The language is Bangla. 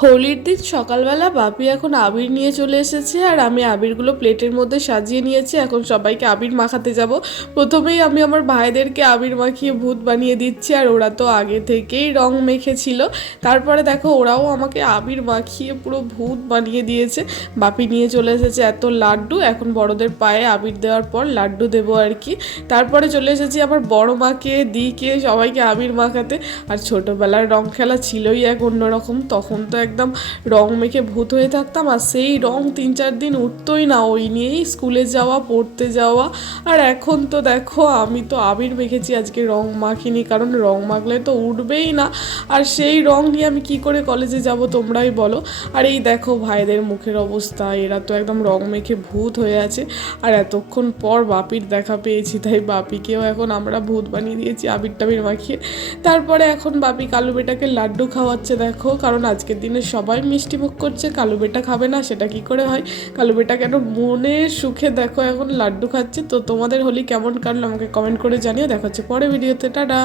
হোলির দিন সকালবেলা বাপি এখন আবির নিয়ে চলে এসেছে, আর আমি আবিরগুলো প্লেটের মধ্যে সাজিয়ে নিয়েছি। এখন সবাইকে আবির মাখাতে যাব। প্রথমেই আমি আমার ভাইদেরকে আবির মাখিয়ে ভূত বানিয়ে দিচ্ছি, আর ওরা তো আগে থেকেই রং মেখেছিল। তারপরে দেখো ওরাও আমাকে আবির মাখিয়ে পুরো ভূত বানিয়ে দিয়েছে। বাপি নিয়ে চলে এসেছে এত লাড্ডু, এখন বড়দের পায়ে আবির দেওয়ার পর লাড্ডু দেবো আর কি। তারপরে চলে এসেছি আবার বড় মাকে দিকে সবাইকে আবির মাখাতে। আর ছোটোবেলার রং খেলা ছিলই এক অন্যরকম, তখন তো একদম রং মেখে ভূত হয়ে থাকতাম, আর সেই রং 3-4 দিন উঠতোই না, ওই নিয়েই স্কুলে যাওয়া, পড়তে যাওয়া। আর এখন তো দেখো আমি তো আবির মেখেছি, আজকে রং মাখিনি, কারণ রং মাখলে তো উঠবেই না। আর সেই রং নিয়ে আমি কি করে কলেজে যাব তোমরাই বলো। আর এই দেখো ভাইদের মুখের অবস্থা, এরা তো একদম রং মেখে ভূত হয়ে আছে। আর এতক্ষণ পর বাপির দেখা পেয়েছি, তাই বাপিকেও এখন আমরা ভূত বানিয়ে দিয়েছি আবির টাবির মাখিয়ে। তারপরে এখন বাপি কালু বেটাকে লাড্ডু খাওয়াচ্ছে দেখো, কারণ আজকের দিনে সবাই মিষ্টি মুখ করছে, কালু বেটা খাবে না সেটা কি করে হয়। কালু বেটা কেন মনের সুখে দেখো এখন লাড্ডু খাচ্ছে। তো তোমাদের হোলি কেমন কাটলো আমাকে কমেন্ট করে জানিও। দেখা হচ্ছে পরে ভিডিওতে, টাটা।